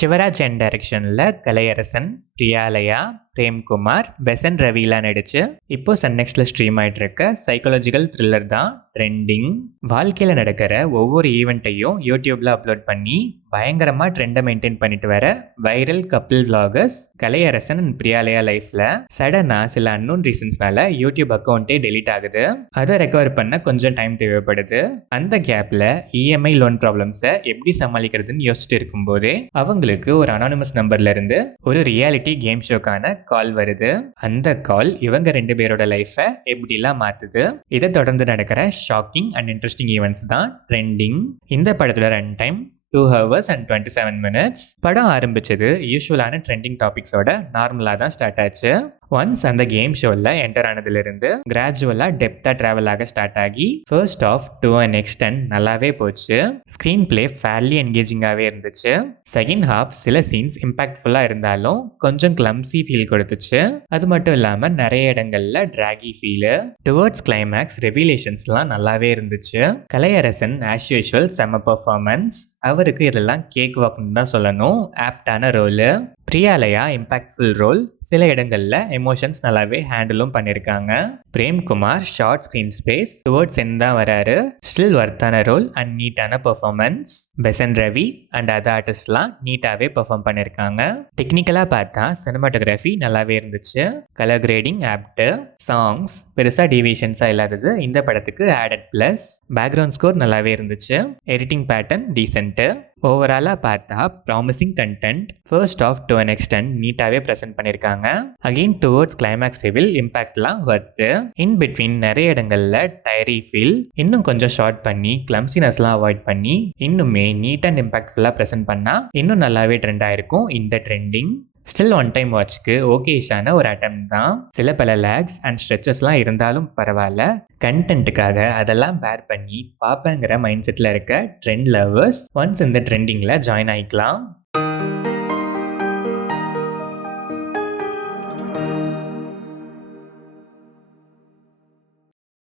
Shivraj and டைரக்ஷனில் கலையரசன், பிரியாலயா, பிரேம்குமார், பெசன் ரவிலாம் நடிச்சு இப்போ சன் நெக்ஸ்ட்ல ஸ்ட்ரீம் ஆயிட்டு இருக்க சைக்காலஜிக்கல் த்ரில்லர் தான் ட்ரெண்டிங். வாழ்க்கையில் நடக்கிற ஒவ்வொரு ஈவெண்ட்டையும் யூடியூப்ல அப்லோட் பண்ணி பயங்கரமா ட்ரெண்டை மெயின்டைன் பண்ணிட்டு வர viral couple vloggers Kalaiyarasan and Priyalaya லைஃப்ல சடனா சில அன்னோன் ரீசன்ஸ்னால யூடியூப் அக்கௌண்ட்டே டெலீட் ஆகுது. அதை ரெக்கவர் பண்ண கொஞ்சம் டைம் தேவைப்படுது. அந்த கேப்ல இஎம்ஐ லோன் ப்ராப்ளம்ஸை எப்படி சமாளிக்கிறதுன்னு யோசிச்சுட்டு இருக்கும்போதே அவங்களுக்கு ஒரு அனானிமஸ் நம்பர்ல இருந்து ஒரு ரியாலிட்டி கேம் ஷோக்கான கால் வருது. அந்த கால் இவங்க 2 பேரோட லைஃபை எப்படிலாம் மாத்துது. இதை தொடர்ந்து நடக்கிற ஷாக்கிங் அண்ட் இன்ட்ரெஸ்டிங் ஈவெண்ட்ஸ் தான் ட்ரெண்டிங். இந்த படத்தோட run time 2 hours and 27 minutes. படம் ஆரம்பிச்சது யூஸ்வலான ட்ரெண்டிங் டாபிக்ஸோட நார்மலாக தான் ஸ்டார்ட் ஆச்சு. ஒன்ஸ் அந்த கேம் ஷோவில் என்டர் ஆனதுலேருந்து கிராஜுவலாக டெப்த்தாக ட்ராவல் ஆக ஸ்டார்ட் ஆகி first half to an extent நல்லாவே போச்சு. ஸ்க்ரீன் பிளே ஃபேர்லி என்கேஜிங்காகவே இருந்துச்சு. செகண்ட் ஹாஃப் சில சீன்ஸ் இம்பாக்ட்ஃபுல்லாக இருந்தாலும் கொஞ்சம் கிளம்ஸி ஃபீல் கொடுத்துச்சு. அது மட்டும் இல்லாமல் நிறைய இடங்கள்ல டிராகி ஃபீலு. டுவர்ட்ஸ் கிளைமேக்ஸ் ரெவிலேஷன்ஸ்லாம் நல்லாவே இருந்துச்சு. கலையரசன் ஆஸ் யூஷுவல் செம்ம பர்ஃபார்மன்ஸ். அவருக்கு இதெல்லாம் கேக் வாக்னு தான் சொல்லணும். ஆப்டான ரோலு. Priyalaya impactful role. சில இடங்கள்ல எமோஷன்ஸ் நல்லாவே ஹேண்டிலும் பண்ணியிருக்காங்க. Premkumar short screen space towards end தான் வராரு. ஸ்டில் ஒர்த்தான ரோல் அண்ட் நீட்டான performance. Besant Ravi and other ஆர்டிஸ்ட்லாம் நீட்டாகவே பெர்ஃபார்ம் பண்ணியிருக்காங்க. டெக்னிக்கலாக பார்த்தா சினிமாட்டோகிராஃபி நல்லாவே இருந்துச்சு. Colour grading ஆப்டு. சாங்ஸ் பெருசாக டீவியேஷன்ஸாக இல்லாதது இந்த படத்துக்கு ஆடட் ப்ளஸ். பேக்ரவுண்ட் ஸ்கோர் நல்லாவே இருந்துச்சு. Editing pattern decent. ஓவராலாக பார்த்தா promising content. First half to an extent நீட்டாகவே ப்ரெசென்ட் பண்ணியிருக்காங்க. அகெயின் டுவர்ட்ஸ் கிளைமேக்ஸ் ரிவில் இம்பாக்ட்லாம் வர்த்து. இன் பிட்வீன் நிறைய இடங்கள்ல டயரி ஃபீல். இன்னும் கொஞ்சம் ஷார்ட் பண்ணி கிளம்சினஸ்லாம் அவாய்ட் பண்ணி இன்னுமே நீட் அண்ட் இம்பாக்ட்ஃபுல்லாக ப்ரெசென்ட் பண்ணால் இன்னும் நல்லாவே ட்ரெண்ட் ஆயிருக்கும் இந்த ட்ரெண்டிங். ஸ்டில் ஒன் டைம் வாட்ச்க்கு ஓகேஷான ஒரு அட்டம் தான். சில பல லேக்ஸ் அண்ட் ஸ்ட்ரெச்சஸ்லாம் இருந்தாலும் பரவாயில்ல. கண்டென்ட்டுக்காக அதெல்லாம் பேர் பண்ணி பார்ப்பேங்கிற மைண்ட் செட்டில் இருக்க ட்ரெண்ட் லவர்ஸ் ஒன்ஸ் இந்த ட்ரெண்டிங்கில் ஜாயின் ஆகிக்கலாம்.